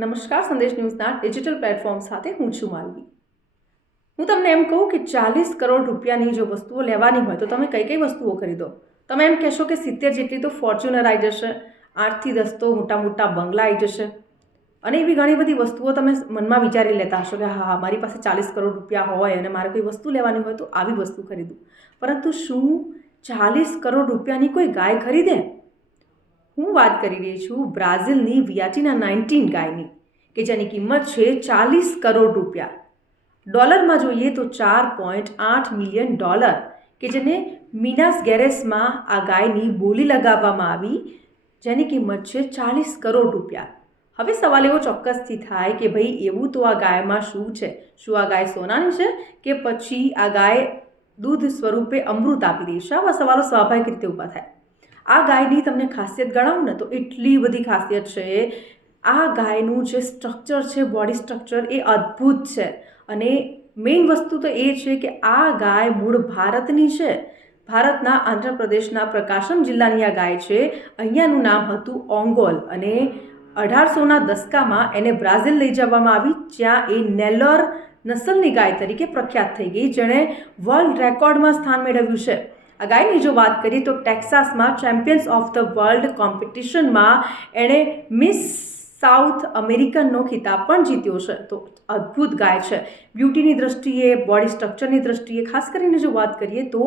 નમસ્કાર, સંદેશ ન્યૂઝના digital platform સાથે હું છું માલવી। હું તમને એમ કહું કે 40 કરોડ રૂપિયાની જો વસ્તુઓ લેવાની હોય તો તમે કઈ કઈ વસ્તુઓ ખરીદો? તમે એમ કહેશો કે 70 જેટલી તો ફોર્ચ્યુનર આવી જશે, 8 થી 10 તો મોટા મોટા બંગલા આવી જશે અને એવી ઘણી બધી વસ્તુઓ તમે મનમાં વિચારી લેતા હશો કે હા મારી પાસે 40 કરોડ રૂપિયા હોય અને મારે કોઈ વસ્તુ લેવાની હોય તો આવી વસ્તુ ખરીદું। પરંતુ શું 40 કરોડ રૂપિયાની કોઈ ગાય ખરીદે? હું વાત કરી રહી છું બ્રાઝિલની વિયાટીના 19 ગાયની કે જેની કિંમત છે 40 કરોડ રૂપિયા। ડોલરમાં જોઈએ તો $4.8 મિલિયન કે જેને મિનાસ ગેરેસમાં આ ગાયની બોલી લગાવવામાં આવી, જેની કિંમત છે 40 કરોડ રૂપિયા। હવે સવાલ એવો ચોક્કસથી થાય કે ભાઈ એવું તો આ ગાયમાં શું છે? શું આ ગાય સોનાની છે કે પછી આ ગાય દૂધ સ્વરૂપે અમૃત આપી રહી છે? આવા સવાલો સ્વાભાવિક રીતે ઊભા થાય। આ ગાયની તમને ખાસિયત ગણાવું ને તો એટલી બધી ખાસિયત છે। આ ગાયનું જે સ્ટ્રક્ચર છે, બોડી સ્ટ્રક્ચર એ અદ્ભુત છે અને મેઇન વસ્તુ તો એ છે કે આ ગાય મૂળ ભારતની છે। ભારતના આંધ્રપ્રદેશના પ્રકાશમ જિલ્લાની આ ગાય છે। અહીંયાનું નામ હતું ઓંગોલ અને 1800ના દશકામાં એને બ્રાઝિલ લઈ જવામાં આવી, જ્યાં એ નેલ્લોર નસલની ગાય તરીકે પ્રખ્યાત થઈ ગઈ, જેણે વર્લ્ડ રેકોર્ડમાં સ્થાન મેળવ્યું છે। આ ગાયની જો વાત કરીએ તો ટેક્સાસમાં ચેમ્પિયન્સ ઓફ ધ વર્લ્ડ કોમ્પિટિશનમાં એણે મિસ સાઉથ અમેરિકનનો ખિતાબ પણ જીત્યો છે। તો અદ્ભુત ગાય છે। બ્યુટીની દ્રષ્ટિએ, બોડી સ્ટ્રક્ચરની દ્રષ્ટિએ ખાસ કરીને જો વાત કરીએ તો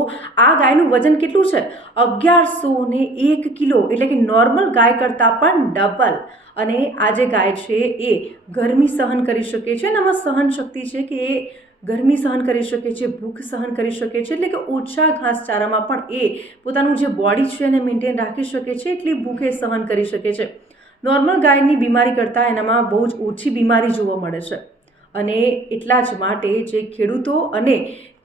આ ગાયનું વજન કેટલું છે? 1101 કિલો, એટલે કે નોર્મલ ગાય કરતાં પણ ડબલ। અને આ જે ગાય છે એ ગરમી સહન કરી શકે છે અને આમાં સહન શક્તિ છે કે એ ગરમી સહન કરી શકે છે, ભૂખ સહન કરી શકે છે, એટલે કે ઓછા ઘાસચારામાં પણ એ પોતાનું જે બોડી છે એને મેન્ટેન રાખી શકે છે, એટલી ભૂખ એ સહન કરી શકે છે। નોર્મલ ગાયની બીમારી કરતાં એનામાં બહુ જ ઓછી બીમારી જોવા મળે છે અને એટલા જ માટે જે ખેડૂતો અને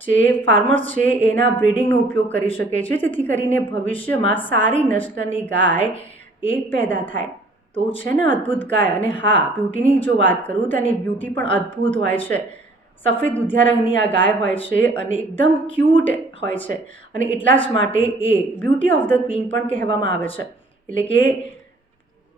જે ફાર્મર્સ છે એના બ્રીડિંગનો ઉપયોગ કરી શકે છે, જેથી કરીને ભવિષ્યમાં સારી નસ્લની ગાય એ પેદા થાય। તો છે ને અદ્ભુત ગાય। અને હા, બ્યુટીની જો વાત કરું તો એની બ્યુટી પણ અદ્ભુત હોય છે। સફેદ દુધિયા રંગની આ ગાય હોય છે અને એકદમ ક્યુટ હોય છે અને એટલા જ માટે એ બ્યુટી ઓફ ધ ક્વીન પણ કહેવામાં આવે છે, એટલે કે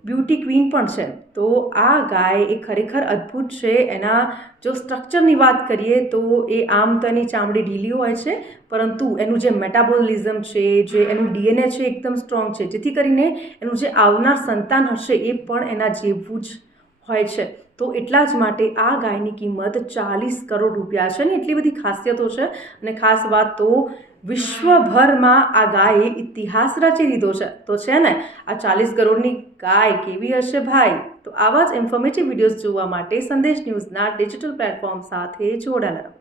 બ્યુટી ક્વીન પણ છે। તો આ ગાય એ ખરેખર અદ્ભુત છે। એના જો સ્ટ્રક્ચરની વાત કરીએ તો એ આમ તો એની ચામડી ઢીલી હોય છે, પરંતુ એનું જે મેટાબોલિઝમ છે, જે એનું ડીએનએ છે એકદમ સ્ટ્રોંગ છે, જેથી કરીને એનું જે આવનાર સંતાન હશે એ પણ એના જેવું જ હોય છે। તો એટલા જ માટે આ ગાયની કિંમત 40 કરોડ રૂપિયા છે ને એટલી બધી ખાસિયતો છે। અને ખાસ વાત તો વિશ્વભરમાં આ ગાયે ઇતિહાસ રચી દીધો છે। તો છે ને આ 40 કરોડની ગાય કેવી હશે ભાઈ? તો આવા જ ઇન્ફોર્મેટિવ વિડીયોઝ જોવા માટે સંદેશ ન્યૂઝના ડિજિટલ પ્લેટફોર્મ સાથે જોડાયેલા રહો।